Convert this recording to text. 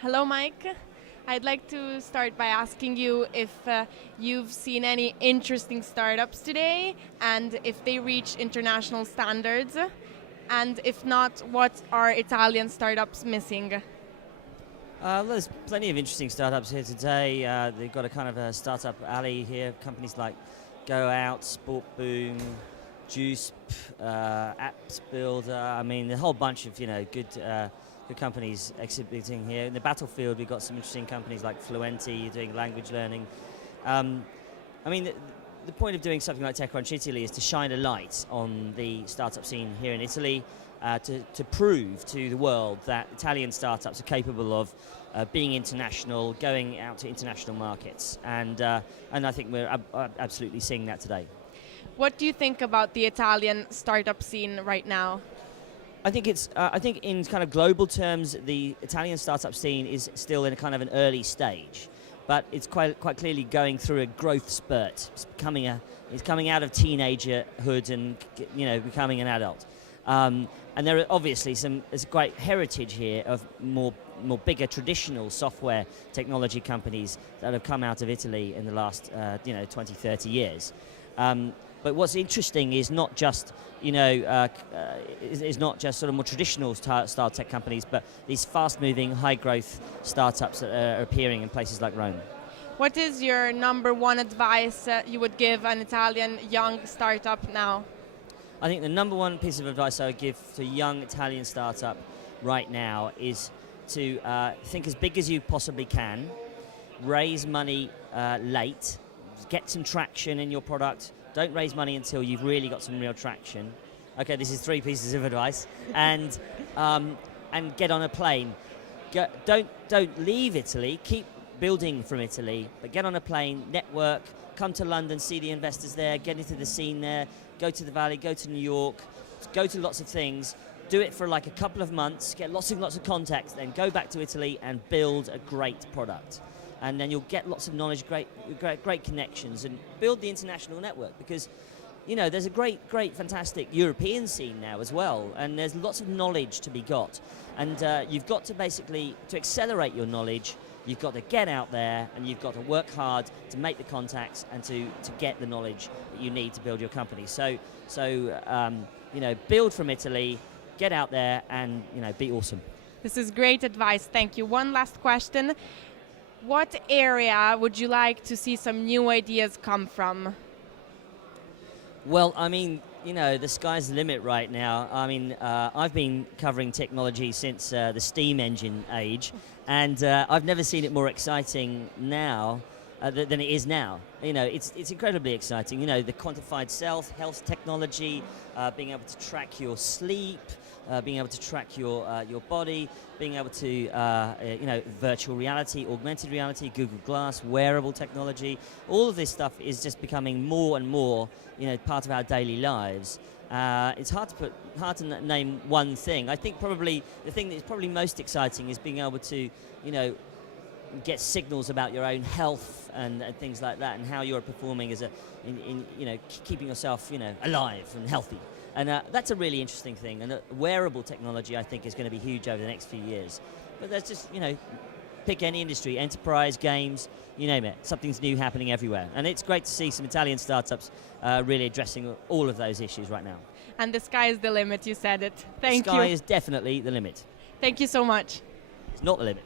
Hello, Mike. I'd like to start by asking you if you've seen any interesting startups today and if they reach international standards. And if not, what are Italian startups missing? There's plenty of interesting startups here today. They've got a kind of a startup alley here. Companies like Go Out, Sport Boom, Juice, Apps Builder. I mean, a whole bunch of good companies exhibiting here. In the battlefield, we've got some interesting companies like Fluenti doing language learning. I mean, the point of doing something like TechCrunch Italy is to shine a light on the startup scene here in Italy, to prove to the world that Italian startups are capable of being international, going out to international markets, and I think we're absolutely seeing that today. What do you think about the Italian startup scene right now? I think in kind of global terms, the Italian startup scene is still in a kind of an early stage, but it's quite clearly going through a growth spurt. It's coming out of teenagerhood and becoming an adult. And there are obviously there's a great heritage here of more bigger traditional software technology companies that have come out of Italy in the last 20, 30 years. But what's interesting is not just is not just sort of more traditional style tech companies, but these fast-moving, high-growth startups that are appearing in places like Rome. What is your number one advice you would give an Italian young startup now? I think the number one piece of advice I would give to a young Italian startup right now is to think as big as you possibly can, raise money late, get some traction in your product. Don't raise money until you've really got some real traction. Okay, this is 3 pieces of advice, and get on a plane. Don't leave Italy. Keep building from Italy, but get on a plane, network, come to London, see the investors there, get into the scene there, go to the Valley, go to New York, go to lots of things, do it for like a couple of months, get lots of contacts, then go back to Italy and build a great product. And then you'll get lots of knowledge, great connections, and build the international network, because there's a great, fantastic European scene now as well, and there's lots of knowledge to be got. And you've got to basically, to accelerate your knowledge, you've got to get out there and you've got to work hard to make the contacts and to get the knowledge that you need to build your company. So build from Italy, get out there, and be awesome. This is great advice. Thank you. One last question. What area would you like to see some new ideas come from? Well, I mean, the sky's the limit right now. I mean, I've been covering technology since the steam engine age, and I've never seen it more exciting now than it is now. It's incredibly exciting. The quantified health technology, being able to track your sleep, being able to track your body, being able to virtual reality, augmented reality, Google Glass, wearable technology. All of this stuff is just becoming more and more part of our daily lives. It's hard to name one thing. I think probably the thing that's probably most exciting is being able to get signals about your own health and things like that, and how you're performing as keeping yourself alive and healthy. And that's a really interesting thing. And wearable technology, I think, is going to be huge over the next few years. But there's just, pick any industry, enterprise, games, you name it. Something's new happening everywhere. And it's great to see some Italian startups really addressing all of those issues right now. And the sky is the limit, you said it. Thank you. The sky is definitely the limit. Thank you so much. It's not the limit.